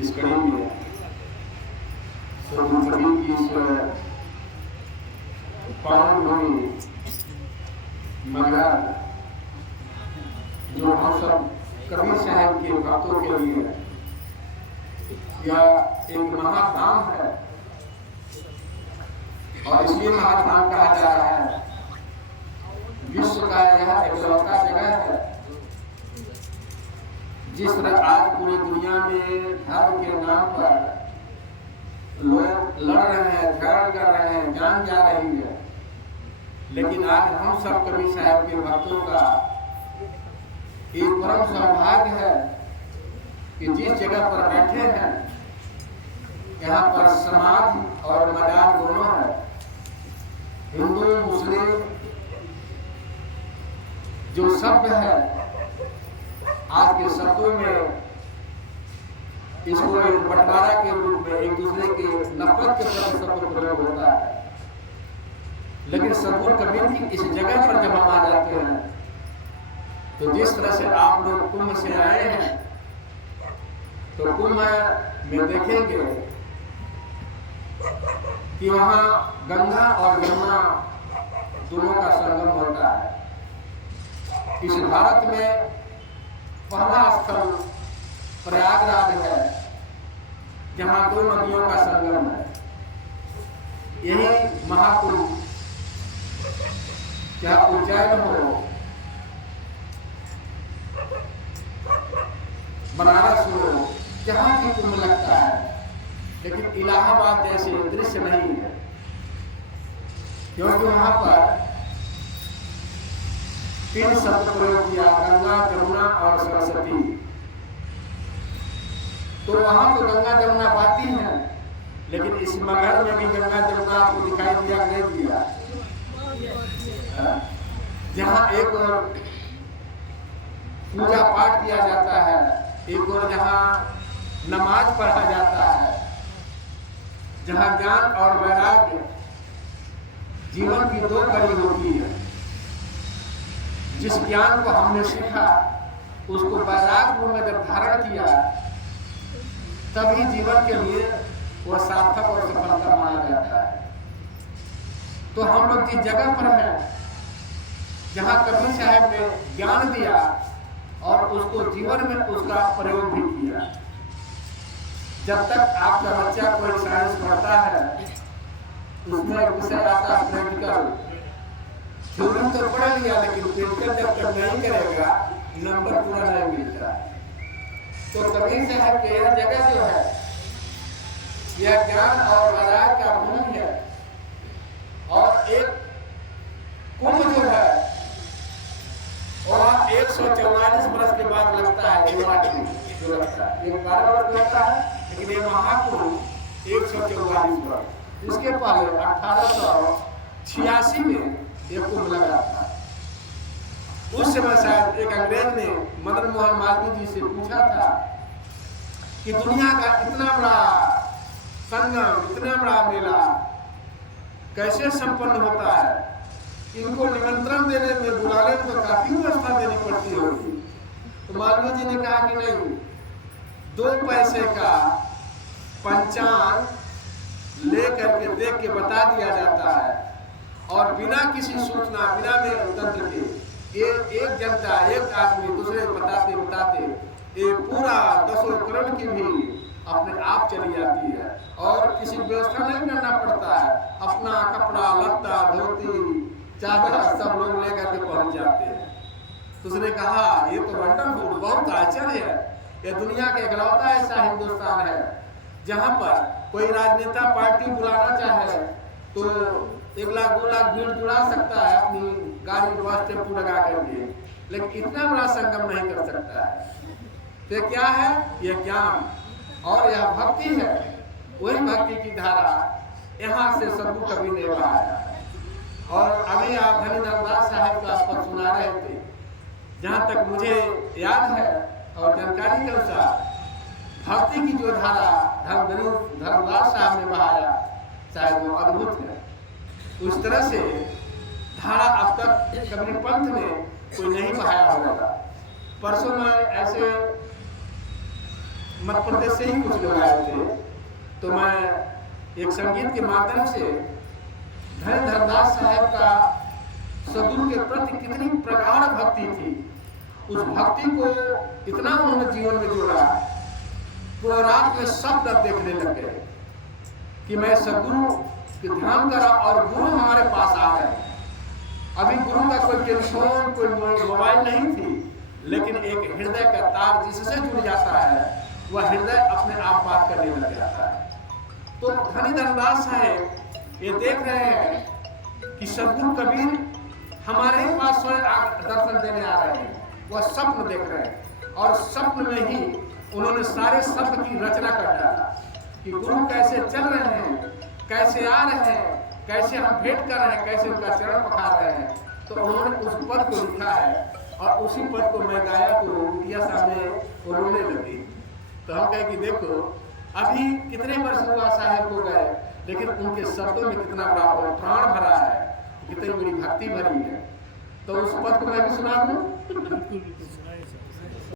इस कड़ी में सदगुरु कबीर की इस पावन भूमि मगहर जो हम सब कबीर साहब के भक्तों के लिए यह एक महाधाम है और इसलिए महाधाम कहा जा रहा है। विश्व का यह एकलौता जगह है जिस तरह आज पूरी दुनिया में धर्म के नाम पर लोग लड़ रहे हैं, झगड़ कर रहे हैं, जान जा रही है, लेकिन आज हम सब कबीर साहब के भक्तों का एक परम सौभाग्य है कि जिस जगह पर बैठे हैं यहाँ पर समाज और मैदान दोनों है। हिंदू मुस्लिम जो शब्द है आज के शब्दों में इसको एक बंटवारा के रूप में एक दूसरे के नफरत के शब्द प्रयोग होता है, लेकिन सदगुरु कबीर की इस जगह पर जब हम आ जाते हैं तो जिस तरह से आप लोग कुंभ से आए हैं तो कुंभ में देखेंगे कि वहाँ गंगा और यमुना दोनों का संगम होता है। इस भारत में पहला स्थल प्रयागराज है जहाँ दो नदियों का संगम है। यही महाकुंभ चाहे उज्जैन हो, बनारस हो, जहाँ भी कुंभ लगता है, लेकिन इलाहाबाद जैसे दृश्य नहीं है, क्योंकि वहां पर 3 शब्द प्रयोग किया, गंगा, जमुना और सरस्वती। तो वहां तो गंगा जमुना बहती है, लेकिन इस मगहर में भी गंगा जमुना आपको दिखाई दिया नहीं दिया। जहाँ एक और पूजा पाठ किया जाता है, एक और जहाँ नमाज पढ़ा जाता है, जहाँ ज्ञान और वैराग्य जीवन की 2 कड़ी होती है। जिस ज्ञान को हमने सीखा उसको वैराग्य में जब धारण किया तभी जीवन के लिए वह सार्थक और सफलता माना जाता है। तो हम लोग जिस जगह पर हैं जहाँ कबीर साहब ने ज्ञान दिया और उसको जीवन में उसका प्रयोग भी किया। जब तक आपका बच्चा कोई साइंस पढ़ता है उसमें विषय आता है प्रैक्टिकल, थ्योरी तो पढ़ लिया लेकिन प्रैक्टिकल जब तक नहीं करेगा नंबर पूरा नहीं मिलता। तो कबीर साहब के यह जगह जो है यह ज्ञान और वैराग्य का भूमि है। और एक कुंभ जो है वह 144 वर्ष के बाद लगता है। जो लगता है ये 12 वर्ष लगता है, लेकिन ये महाकुंभ 144 वर्ष। इसके पहले 1886 में ये कुंभ लगा था। उस समय शायद एक अंग्रेज ने मदन मोहन मालवीय जी से पूछा था कि दुनिया का इतना बड़ा संगम, इतना बड़ा मेला कैसे संपन्न होता है। इनको निमंत्रण देने में, बुलाने में तो काफी व्यवस्था देनी पड़ती होगी। तो मालवीय जी ने कहा कि नहीं, 2 पैसे का पंचांग ले करके देख के बता दिया जाता है और बिना किसी सूचना, बिना तंत्र के एक जनता, एक आदमी दूसरे बताते बताते ये पूरा 10 करोड़ की भी अपने आप चली जाती है और किसी व्यवस्था नहीं करना पड़ता है। अपना कपड़ा लत्ता धोती चादर सब लोग लेकर के पहुंच जाते हैं। तो उसने कहा ये तो वंडरफुल, बहुत आश्चर्य है। यह दुनिया का इकलौता ऐसा हिंदुस्तान है जहाँ पर कोई राजनेता पार्टी बुलाना चाहे तो 1 लाख 2 लाख भीड़ जुड़ा सकता है अपनी गाड़ी बस टेम्पू लगा करके, लेकिन इतना बड़ा संगम नहीं कर सकता है। तो क्या है? यह ज्ञान और यह भक्ति है। वही भक्ति की धारा यहाँ से सदगुरु कबीर ने बहाया। और अभी आप धनी धर्मदास साहब का पद सुना रहे थे। जहाँ तक मुझे याद है और जानकारी के अनुसार भक्ति की जो धारा धर्मदास साहब ने बहाया शायद वो अद्भुत है। उस तरह से धारा अब तक कबीर पंथ में कोई नहीं बहाया होगा। परसों में ऐसे मध्य प्रदेश से ही कुछ लोग आए थे, तो मैं एक संगीत के माध्यम से धन धनदास साहब का सदगुरु के प्रति कितनी प्रगाढ़ भक्ति थी, उस भक्ति को इतना उन्होंने जीवन में जोड़ा तो रात में शब्द देखने लग गए कि मैं सदगुरु के ध्यान करा और गुरु हमारे पास आ गए। अभी गुरु का कोई टेलीफोन कोई मोबाइल नहीं थी, लेकिन एक हृदय का तार जिससे जुड़ जाता है वह हृदय अपने आप बात करने लग जाता है। तो धनी धनदास साहब ये देख रहे हैं कि सदगुरु कबीर हमारे ही पास दर्शन देने आ रहे हैं, वह स्वप्न देख रहे हैं और स्वप्न में ही उन्होंने सारे शब्द की रचना कर डाला कि गुरु कैसे चल रहे हैं, कैसे आ रहे हैं, कैसे हम भेंट कर रहे हैं, कैसे उनका चरण पखार रहे हैं। तो उन्होंने उस पद को लिखा है और उसी पद को मैं गाया तो बिटिया सामने वो रोने लगी। तो हम कहे कि देखो अभी कितने वर्ष हुआ साहब को गए, लेकिन उनके शब्दों में कितना बड़ा प्राण भरा है, कितनी बड़ी भक्ति भरी है। तो उस पद को मैं भी सुना दूं।